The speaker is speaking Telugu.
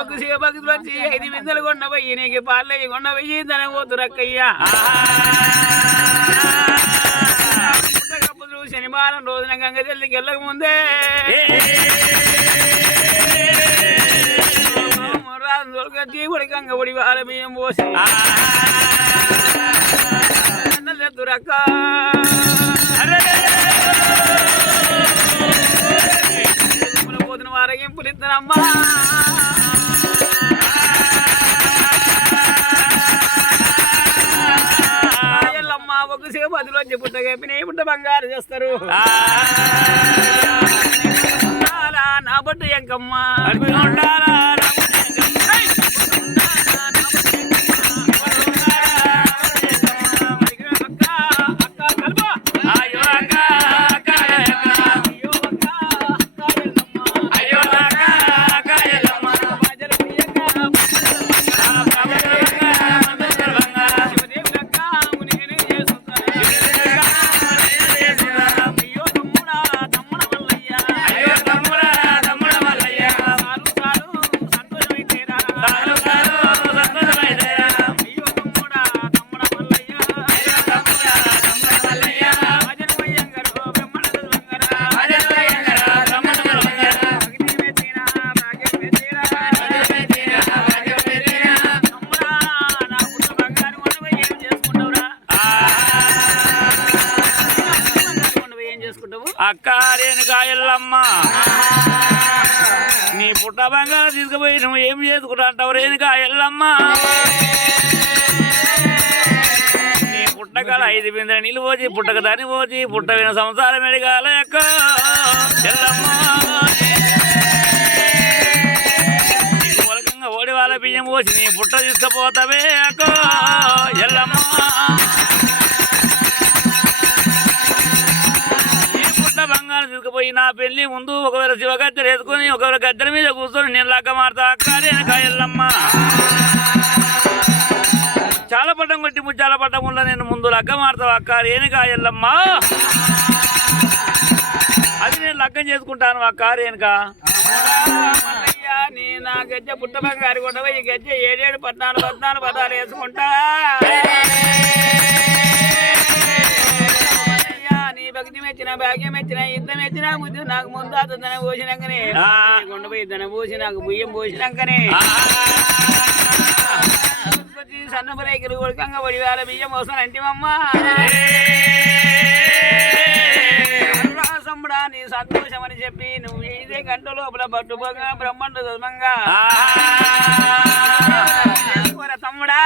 ఒక భక్తులు వచ్చి 5 బిందెలు కొండపోయి నీకు పాలయ్యి కొండపోయి తన పోతురక్కయ్యా శనివారం రోజున గంగ చెల్లికి వెళ్ళక ముందే జీవుడి గంగ ఒడి వాళ్ళ బియ్యం పోసి దురక్క పోతున్న వారగింపులు ఇద్దరమ్మా ఒకసేపు అదిలో పుట్టగా పుట్ట బంగారు చేస్తారు నా బట్టు ఎంకమ్మ అక్క రేణుకా ఎల్లమ్మ నీ పుట్ట బంగారు తీసుకుపోయి నువ్వు ఏం చేసుకుంటా అంటావు రేణుకా ఎల్లమ్మ నీ పుట్టకాల 5 బిందెల నీళ్ళు పోచి పుట్టక దాన్ని పోచి పుట్టవిన సంసారం ఎడగాల అక్క ఎల్లమ్మ నీకు మూలకంగా ఓడి వాళ్ళ బియ్యం పోసి నీ పుట్ట తీసుకుపోతావే అక్క ఎల్లమ్మ బంగారు తీసుకుపోయి నా పెళ్లి ముందు ఒకవేళ శివగద్దెలు వేసుకొని ఒకవేళ గద్దెల మీద కూర్చొని నేను లక్క మాడతా అక్క రేణుకా ఎల్లమ్మ చాలా పట్టం కొట్టి ముచ్చాల పట్టం వల్ల నేను ముందు లక్క మాడతావు అక్క రేణుకా ఎల్లమ్మ అది నేను లగ్గం చేసుకుంటాను అక్క రేణుకా నీ నా గజ్జె పుట్ట బంగారు కూడా ఈ గజ్జె 7 14 పదాలు వేసుకుంటా భక్తి మెచ్చిన భాగ్యం మెచ్చిన యుద్ధం మెచ్చిన ముద్దు నాకు ముందు అతను పోసినాకనే కొండపోయి తన పోసి నాకు బియ్యం పోసినాకనే సన్నపరేకలు కొడుకంగా పడివాళ్ళ బియ్యం పోసాను అంటిమమ్మ సమ్ముడా నీ సంతోషం అని చెప్పి నువ్వు 5 గంటల లోపల పట్టుపోగా బ్రహ్మాండ ధర్మంగా తమ్ముడా